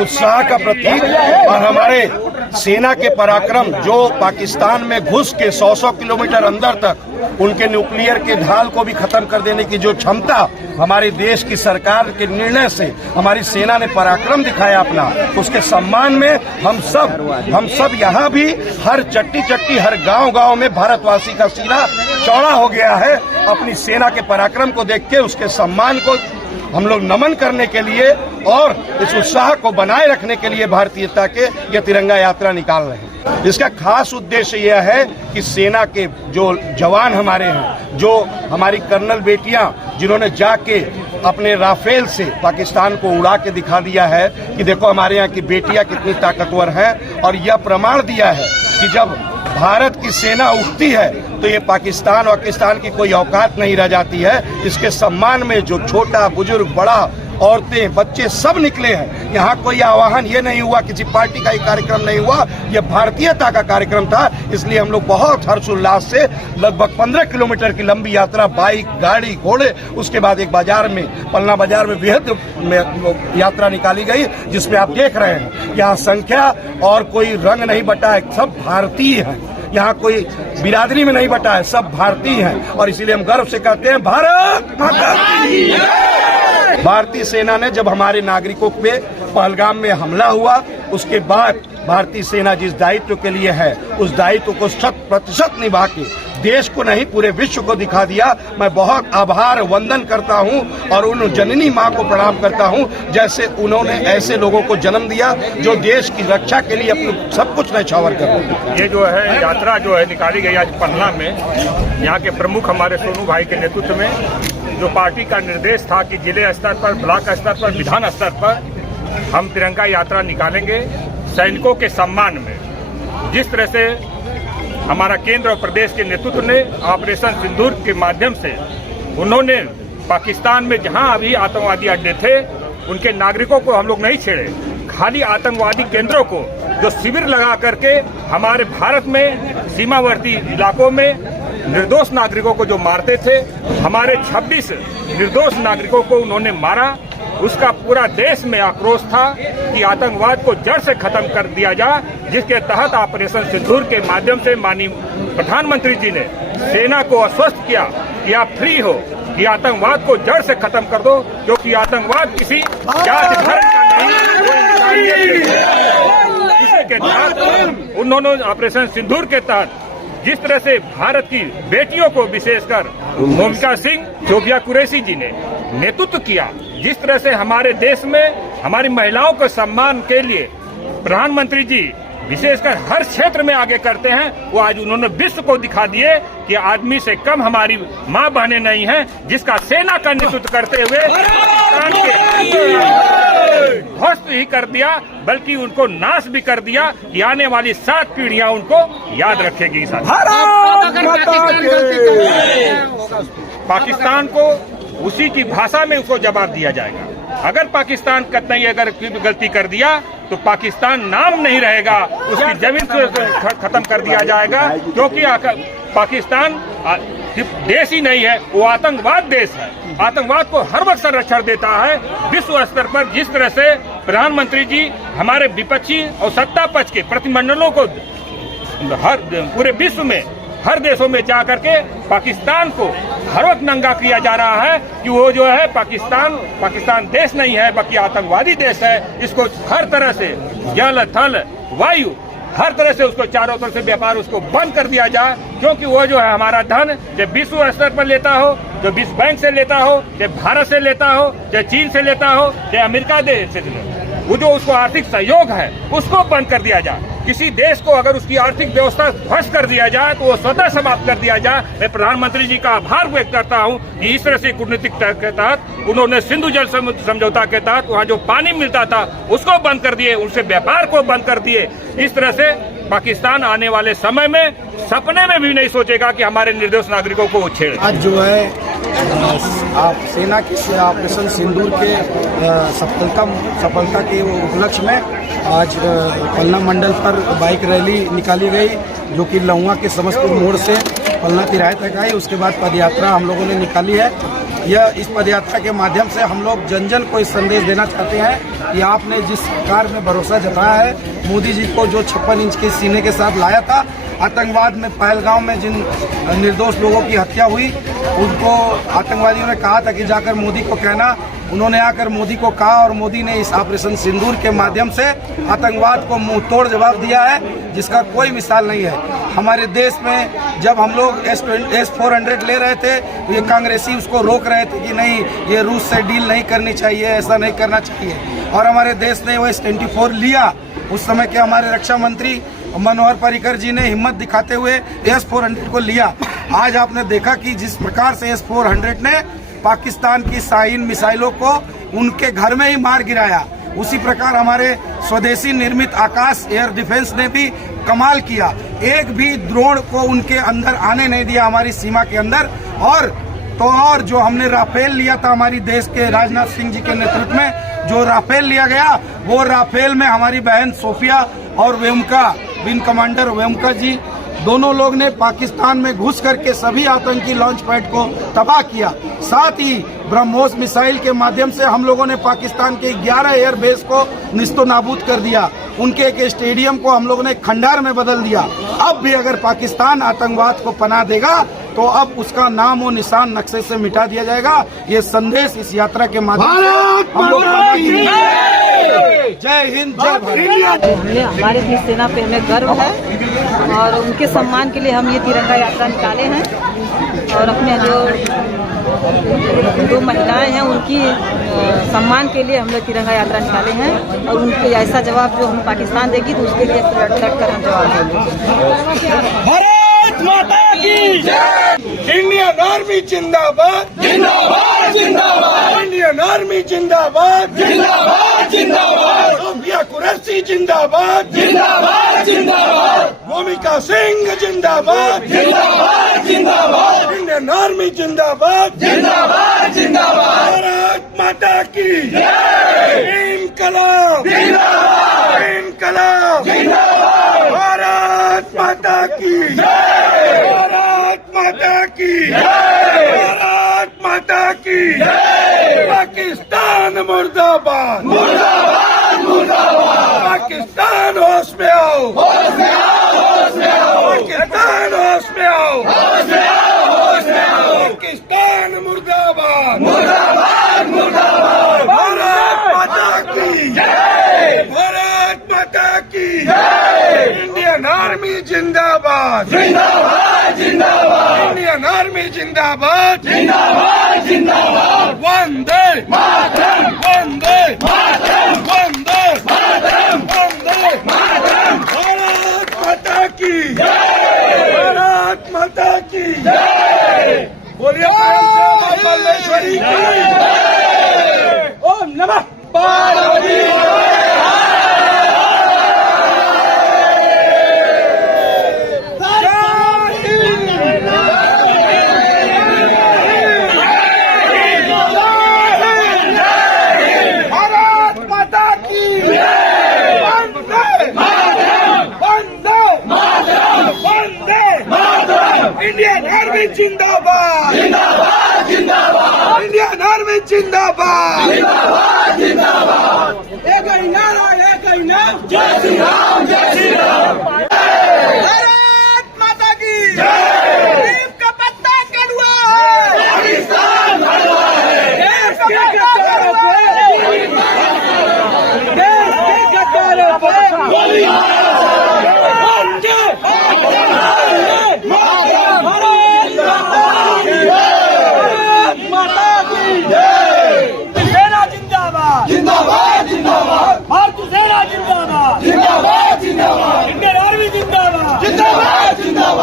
उत्साह का प्रतीक और हमारे सेना के पराक्रम जो पाकिस्तान में घुस के 100 किलोमीटर अंदर तक उनके न्यूक्लियर के ढाल को भी खत्म कर देने की जो क्षमता हमारे देश की सरकार के निर्णय से हमारी सेना ने पराक्रम दिखाया अपना, उसके सम्मान में हम सब यहाँ भी हर चट्टी हर गांव में भारतवासी का सीना चौड़ा हो गया है। अपनी सेना के पराक्रम को देख के उसके सम्मान को हम लोग नमन करने के लिए और इस उत्साह को बनाए रखने के लिए भारतीयता के ये तिरंगा यात्रा निकाल रहे हैं। इसका खास उद्देश्य यह है कि सेना के जो जवान हमारे हैं, जो हमारी कर्नल बेटियां जिन्होंने जाके अपने राफेल से पाकिस्तान को उड़ा के दिखा दिया है कि देखो हमारे यहाँ की बेटियां कितनी ताकतवर हैं, और यह प्रमाण दिया है कि जब भारत की सेना उठती है तो ये पाकिस्तान की कोई औकात नहीं रह जाती है। इसके सम्मान में जो छोटा बुजुर्ग बड़ा औरतें बच्चे सब निकले हैं। यहाँ कोई आह्वान ये नहीं हुआ, किसी पार्टी का ही कार्यक्रम नहीं हुआ, यह भारतीयता का कार्यक्रम था। इसलिए हम लोग बहुत हर्षोल्लास से लगभग 15 किलोमीटर की लंबी यात्रा, बाइक गाड़ी घोड़े, उसके बाद एक बाजार में पलना बाजार में वृहद यात्रा निकाली गई, जिसमें आप देख रहे हैं यहाँ संख्या और कोई रंग नहीं बटा है, सब भारतीय हैं। यहाँ कोई बिरादरी में नहीं बटा है, सब भारतीय हैं। और इसीलिए हम गर्व से कहते हैं भारत माता की। भारतीय सेना ने जब हमारे नागरिकों पे पहलगाम में हमला हुआ, उसके बाद भारतीय सेना जिस दायित्व के लिए है उस दायित्व को 100% निभा के देश को नहीं पूरे विश्व को दिखा दिया। मैं बहुत आभार वंदन करता हूं और उन जननी मां को प्रणाम करता हूं जैसे उन्होंने ऐसे लोगों को जन्म दिया जो देश की रक्षा के लिए अपने सब कुछ न्यौछावर कर रहे। ये जो है यात्रा जो है निकाली गई आज पन्ना में, यहाँ के प्रमुख हमारे सोनू भाई के नेतृत्व में, जो पार्टी का निर्देश था कि जिले स्तर पर, ब्लॉक स्तर पर, विधान स्तर पर हम तिरंगा यात्रा निकालेंगे सैनिकों के सम्मान में। जिस तरह से हमारा केंद्र और प्रदेश के नेतृत्व ने ऑपरेशन सिंदूर के माध्यम से उन्होंने पाकिस्तान में जहां अभी आतंकवादी अड्डे थे उनके नागरिकों को हम लोग नहीं छेड़े, खाली आतंकवादी केंद्रों को जो शिविर लगा करके हमारे भारत में सीमावर्ती इलाकों में निर्दोष नागरिकों को जो मारते थे, हमारे 26 निर्दोष नागरिकों को उन्होंने मारा। उसका पूरा देश में आक्रोश था कि आतंकवाद को जड़ से खत्म कर दिया जाए, जिसके तहत ऑपरेशन सिंदूर के माध्यम से माननीय प्रधानमंत्री जी ने सेना को आश्वस्त किया कि आप फ्री हो, कि आतंकवाद को जड़ से खत्म कर दो, क्योंकि आतंकवाद किसी जात धर्म का नहीं। इसके तहत उन्होंने ऑपरेशन सिंदूर के तहत जिस तरह से भारत की बेटियों को विशेषकर मोमिका सिंह, जोबिया कुरैशी जी ने नेतृत्व किया, जिस तरह से हमारे देश में हमारी महिलाओं के सम्मान के लिए प्रधानमंत्री जी विशेषकर हर क्षेत्र में आगे करते हैं, वो आज उन्होंने विश्व को दिखा दिए कि आदमी से कम हमारी मां बहनें नहीं हैं, जिसका सेना का नेतृत्व करते हुए ध्वस्त ही कर दिया, बल्कि उनको नाश भी कर दिया कि आने वाली 7 पीढ़ियां उनको याद रखेगी। पाकिस्तान को उसी की भाषा में उसको जवाब दिया जाएगा। अगर पाकिस्तान कतई अगर गलती कर दिया तो पाकिस्तान नाम नहीं रहेगा, उसकी जमीन से खत्म कर दिया जाएगा, क्योंकि पाकिस्तान देश ही नहीं है, वो आतंकवाद देश है। आतंकवाद को हर वक्त संरक्षण देता है। विश्व स्तर पर जिस तरह से प्रधानमंत्री जी हमारे विपक्षी और सत्ता पक्ष के प्रतिमंडलों को हर पूरे विश्व में हर देशों में जा करके पाकिस्तान को हर वक्त नंगा किया जा रहा है कि वो जो है पाकिस्तान देश नहीं है, बल्कि आतंकवादी देश है। इसको हर तरह से जल थल वायु हर तरह से उसको चारों तरफ से व्यापार उसको बंद कर दिया जाए, क्योंकि वो जो है हमारा धन चाहे विश्व स्तर पर लेता हो, जो विश्व बैंक से लेता हो, चाहे भारत से लेता हो, चाहे चीन से लेता हो, चाहे अमेरिका देश से लेता हो, वो जो उसको आर्थिक सहयोग है उसको बंद कर दिया जाए। किसी देश को अगर उसकी आर्थिक व्यवस्था ध्वस्त कर दिया जाए तो वो स्वतः समाप्त कर दिया जाए। मैं प्रधानमंत्री जी का आभार व्यक्त करता हूं कि इस तरह से कूटनीतिक के तहत उन्होंने सिंधु जल समझौता के तहत वहां जो पानी मिलता था उसको बंद कर दिए, उनसे व्यापार को बंद कर दिए। इस तरह से पाकिस्तान आने वाले समय में सपने में भी नहीं सोचेगा कि हमारे निर्दोष नागरिकों को वो छेड़े। आज जो है सेना की ऑपरेशन सिंदूर के सफलता के उपलक्ष्य में आज पलना मंडल पर बाइक रैली निकाली गई, जो कि लहुआ के समस्तपुर मोड़ से पलना तिराहे तक आई। उसके बाद पदयात्रा हम लोगों ने निकाली है। यह इस पदयात्रा के माध्यम से हम लोग जन जन को इस संदेश देना चाहते हैं कि आपने जिस सरकार में भरोसा जताया है, मोदी जी को जो 56 इंच के सीने के साथ लाया था, आतंकवाद में पहलगांव में जिन निर्दोष लोगों की हत्या हुई, उनको आतंकवादियों ने कहा था कि जाकर मोदी को कहना। उन्होंने आकर मोदी को कहा और मोदी ने इस ऑपरेशन सिंदूर के माध्यम से आतंकवाद को मुंह तोड़ जवाब दिया है, जिसका कोई मिसाल नहीं है। हमारे देश में जब हम लोग S-400 ले रहे थे, तो ये कांग्रेसी उसको रोक रहे थे कि नहीं, ये रूस से डील नहीं करनी चाहिए, ऐसा नहीं करना चाहिए। और हमारे देश ने वो S-24 लिया। उस समय के हमारे रक्षा मंत्री मनोहर पर्रिकर जी ने हिम्मत दिखाते हुए S-400 को लिया। आज आपने देखा कि जिस प्रकार से S-400 ने पाकिस्तान की शाहीन मिसाइलों को उनके घर में ही मार गिराया, उसी प्रकार हमारे स्वदेशी निर्मित आकाश एयर डिफेंस ने भी कमाल किया। एक भी ड्रोन को उनके अंदर आने नहीं दिया, हमारी सीमा के अंदर। और जो हमने राफेल लिया था हमारी देश के राजनाथ सिंह जी के नेतृत्व में, जो राफेल लिया गया, वो राफेल में हमारी बहन सोफिया और वेमका, विंग कमांडर वेमका जी, दोनों लोग ने पाकिस्तान में घुस करके सभी आतंकी लॉन्च पैड को तबाह किया। साथ ही ब्रह्मोस मिसाइल के माध्यम से हम लोगों ने पाकिस्तान के 11 एयर बेस को निस्तो नाबूद कर दिया। उनके एक स्टेडियम को हम लोगों ने खंडार में बदल दिया। अब भी अगर पाकिस्तान आतंकवाद को पनाह देगा तो अब उसका नाम और निशान नक्शे से मिटा दिया जाएगा। ये संदेश इस यात्रा के माध्यम से हम लोग जय हिंद, जय भारत। हमारे भी सेना पे हमें गर्व है और उनके सम्मान के लिए हम ये तिरंगा यात्रा निकाले हैं। और अपने जो 2 महिलाएं हैं उनकी सम्मान के लिए हम लोग तिरंगा यात्रा निकाले हैं। और उनके ऐसा जवाब जो हम पाकिस्तान देगी तो उसके लिए डट कर हम जवाब देंगे। भारत माता की जय। इंडियन आर्मी जिंदाबाद, जिंदाबाद, जिंदाबाद। इंडियन आर्मी जिंदाबाद, जिंदाबाद, जिंदाबाद। सोफिया कुरैशी जिंदाबाद, जिंदाबाद, जिंदाबाद। भूमिका सिंह जिंदाबाद, जिंदाबाद, जिंदाबाद। इंडियन आर्मी जिंदाबाद, जिंदाबाद, जिंदाबाद। भारत माता की जय। इनकलाब जिंदाबाद, इनकलाब जिंदाबाद। भारत माता की जय, भारत माता की जय, भारत माता की जय। पाकिस्तान मुर्दाबाद, मुर्दाबाद, मुर्दाबाद। पाकिस्तान होश में आओ, होश में आओ, होश में आओ। पाकिस्तान होश में आओ, होश में आओ, होश में आओ। पाकिस्तान मुर्दाबाद, मुर्दाबाद, मुर्दाबाद। भारत माता की जय, भारत माता की जय। इंडियन आर्मी जिंदाबाद, जिंदाबाद, जिंदाबाद। इंडियन आर्मी जिंदाबाद, जिंदाबाद, जिंदाबाद। वंदे मातरम, वंदे मातरम, वंदे मातरम, वंदे मातरम। भारत माता की जय, भारत माता की जय। बोलिए परमेश्वरी की जय। ओम नमः पार्वती। इंडियन आर्मी जिंदाबाद, जिंदाबाद, जिंदाबाद। इंडियन आर्मी जिंदाबाद, जिंदाबाद, जिंदाबाद। एक ही नारा, एक ही नाम, जय श्री राम, जय श्री राम। भारत माता की जय। नीम का पत्ता कड़वा है, पाकिस्तान भड़वा है। देश के गद्दारों पे, देश के गद्दारों पे गोली मारो। जिंदाबाद, जिंदाबाद। भारतीय सेना जिंदाबाद, जिंदाबाद, जिंदाबाद। इंडियन आर्मी जिंदाबाद, जिंदाबाद, जिंदाबाद।